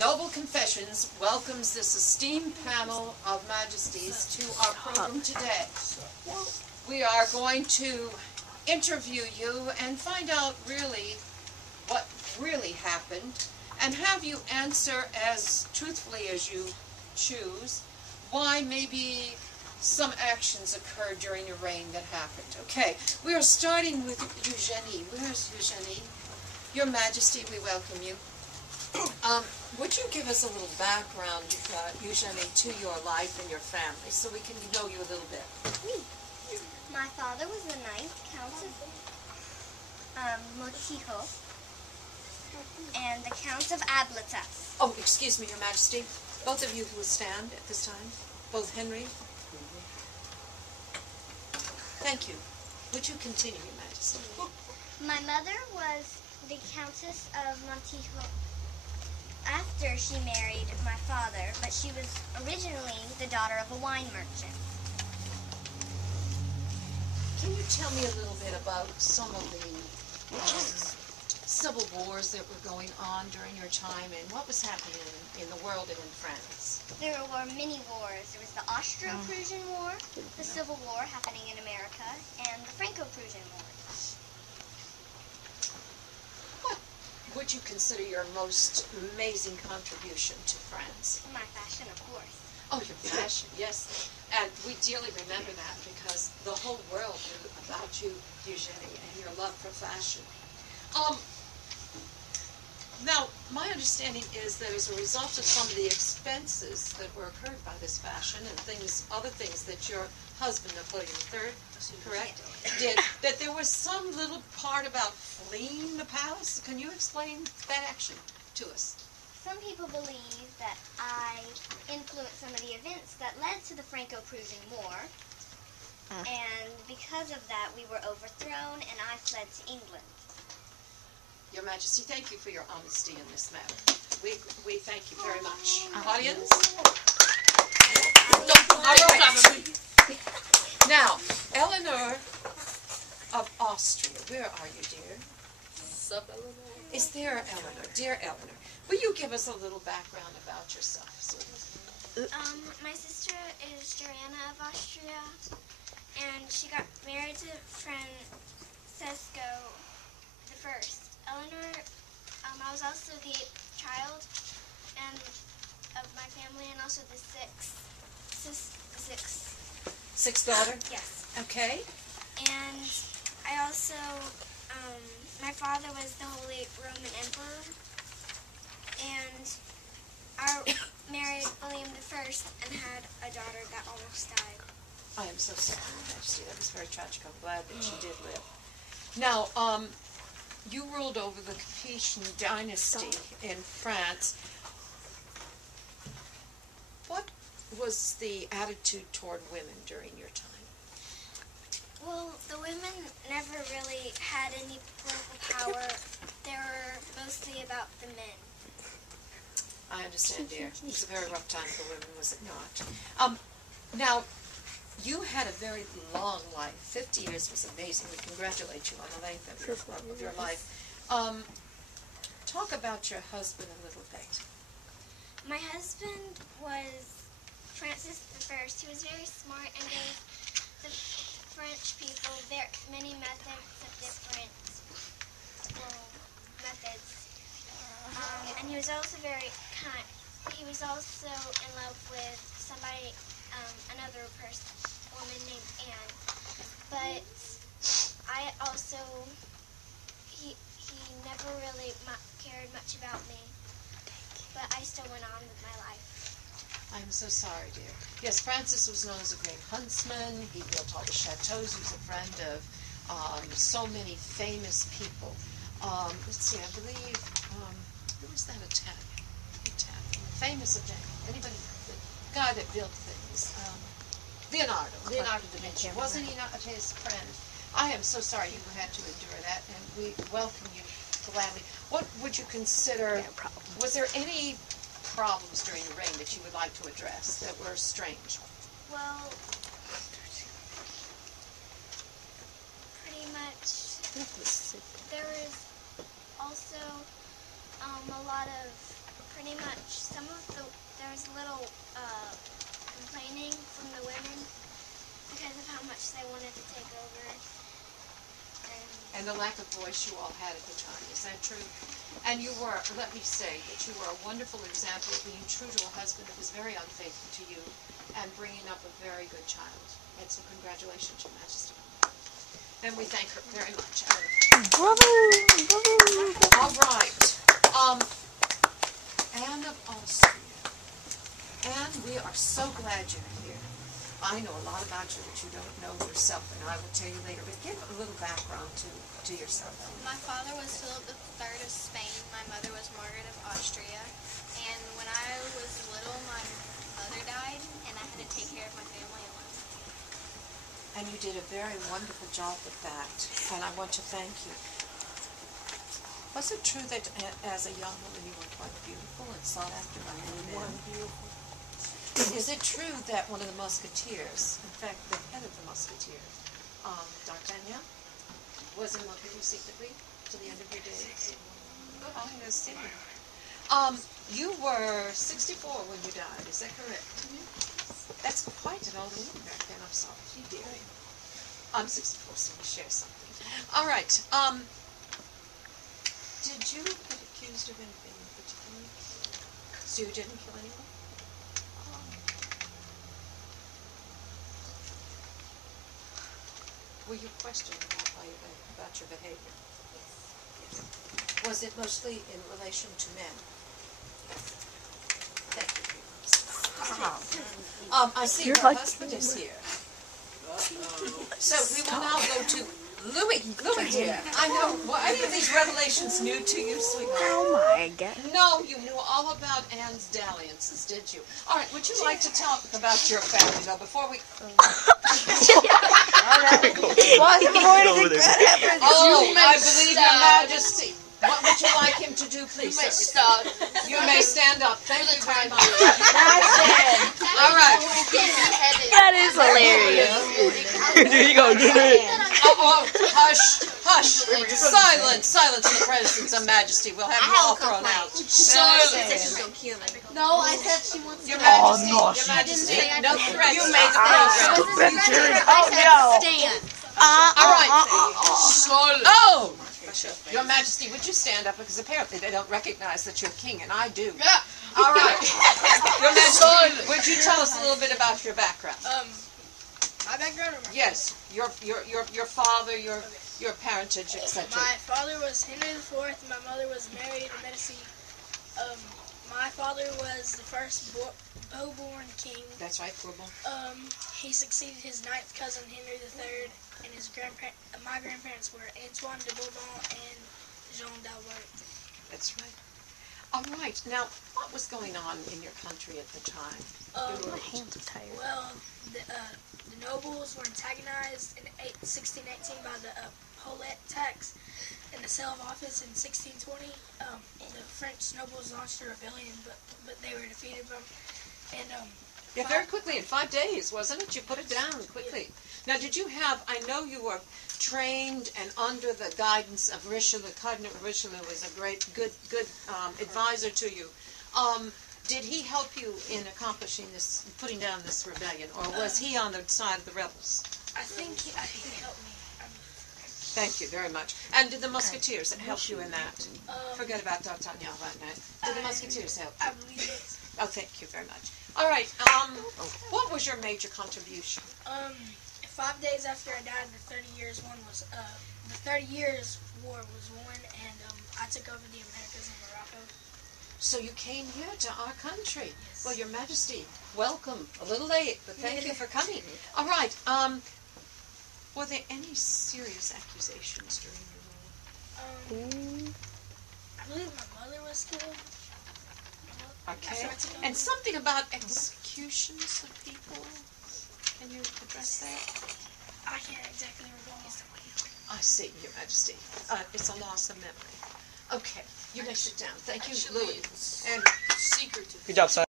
Noble Confessions welcomes this esteemed panel of majesties to our program today. We are going to interview you and find out really what really happened and have you answer as truthfully as you choose why maybe some actions occurred during your reign that happened. Okay, we are starting with Eugenie. Where's Eugenie? Your Majesty, we welcome you. Would you give us a little background, Eugenie, to your life and your family so we can know you a little bit? My father was the 9th Count of Montijo and the Count of Ablatas. Oh, excuse me, Your Majesty. Both of you who will stand at this time. Both Henry. Thank you. Would you continue, Your Majesty? My mother was the Countess of Montijo after she married my father, but she was originally the daughter of a wine merchant. Can you tell me a little bit about some of the civil wars that were going on during your time and what was happening in the world and in France? There were many wars. There was the Austro-Prussian War, the Civil War happening in America, and the Franco-Prussian War. What would you consider your most amazing contribution to France? My fashion, of course. Oh, your fashion, yes. And we dearly remember that because the whole world knew about you, Eugenie, and your love for fashion. Now, my understanding is that as a result of some of the expenses that were incurred by this fashion and other things that your husband, Napoleon III, correct, did, that there was some little part about fleeing the palace. Can you explain that action to us? Some people believe that I influenced some of the events that led to the Franco-Prussian War, and because of that, we were overthrown, and I fled to England. Your Majesty, thank you for your honesty in this matter. We thank you very much. Audience? All right. Now, Eleanor of Austria. Where are you, dear? Is there Eleanor? Dear Eleanor, will you give us a little background about yourself, sweetie? My sister is Joanna of Austria, and she got married to Francesco I. Eleanor, I was also the 8th child of my family, and also the Sixth daughter? Yes. Okay. And I also, my father was the Holy Roman Emperor, and I married William I and had a daughter that almost died. I am so sorry, Your Majesty. That was very tragic. I'm glad that she did live. Now, you ruled over the Capetian dynasty in France. What was the attitude toward women during your time? Well, the women never really had any political power. They were mostly about the men. I understand, dear. It was a very rough time for women, was it not? Now, you had a very long life. 50 years was amazing. We congratulate you on the length of your life. Talk about your husband a little bit. My husband was Francis I. He was very smart and gave the French people many methods of different methods. And he was also very kind. He was also in love with another woman named Anne. But he never really cared much about me. But I still went on with my life. I'm so sorry, dear. Yes, Francis was known as a great huntsman. He built all the chateaus. He was a friend of so many famous people. Let's see, I believe, who was that Italian? Famous Italian. Anybody? The guy that built things. Leonardo da Vinci. Wasn't he not his friend? I am so sorry you had to endure that, and we welcome you gladly. What would you consider, was there any problems during your reign that you would like to address that were strange? Well, pretty much there was also a lot of pretty much there was a little complaining from the women because of how much they wanted to take over. And the lack of voice you all had at the time, is that true? And you were, let me say, that you were a wonderful example of being true to a husband who was very unfaithful to you and bringing up a very good child. And so congratulations, Your Majesty. And we thank her very much. Bravo! Bravo! All right. Anne of Austria. Anne, we are so glad you're here. I know a lot about you that you don't know yourself, and I will tell you later, but give a little background to yourself. My father was Philip III of Spain. My mother was Margaret of Austria. And when I was little, my mother died, and I had to take care of my family alone. And you did a very wonderful job with that, and I want to thank you. Was it true that as a young woman you were quite beautiful and sought after by many men? Is it true that one of the Musketeers, in fact, the head of the Musketeers, D'Artagnan, was in love with you secretly to the end of your days? Oh, I see. You were 64 when you died, is that correct? That's quite an old woman back then, I'm sorry. Dear. I'm 64, so we share something. All right. Did you get accused of anything in particular? So you didn't kill anyone? Were you questioned about your behavior? Yes. Was it mostly in relation to men? Thank you. I see your husband is here. So we will now go to Louis. Louis, dear. I know. Were any of these revelations new to you, sweetheart? Oh my God. No, you knew all about Anne's dalliances, did you? All right, would you like to talk about your family, though, before we... Oh, I believe Your Majesty. What would you like him to do, please? You may stop. You may stand up. Thank you very much. All right. That is hilarious. There you go. Oh, hush, hush. Silence, silence in the presence of Majesty. We'll have you all thrown out. Silence. No, I said she wants Your to. Majesty, no, Your Majesty, no threats. You made the program. Stand. All right. Oh! Your Majesty, would you stand up? Because apparently they don't recognize that you're king, and I do. Yeah. All right. Your Majesty, would you tell us a little bit about your background? My background. Yes, your father, your parentage, etc. My father was Henry IV. My mother was Mary de Medici. My father was the first Bourbon king. That's right, Bourbon. He succeeded his ninth cousin Henry III, and my grandparents were Antoine de Bourbon and Jean d'Albert. That's right. All right. Now, what was going on in your country at the time? My hands are tired. Well, the nobles were antagonized in 1618 by the Paulet tax and the sale of office in 1620. The French nobles launched a rebellion, but they were defeated by them. And Yeah, very quickly, in 5 days, wasn't it? You put it down quickly. Now, did you have, I know you were trained and under the guidance of Richelieu. Cardinal Richelieu was a good advisor to you. Did he help you in accomplishing this, putting down this rebellion, or was he on the side of the rebels? I think he helped me. Thank you very much. And did the Musketeers help you in that? Forget about D'Artagnan right now. Did the Musketeers help you? I believe it. Oh, thank you very much. All right. What was your major contribution? 5 days after I died, the 30 Years' War was won, and I took over the Americas in Morocco. So you came here to our country. Yes. Well, Your Majesty, welcome. A little late, but thank you for coming. All right. Were there any serious accusations during your rule? I believe my mother was killed. Okay. And something about executions of people. Can you address that? I can't exactly recall. I see, Your Majesty. It's a loss of memory. Okay. You may sit down. Thank you, Louis. And Good job, son.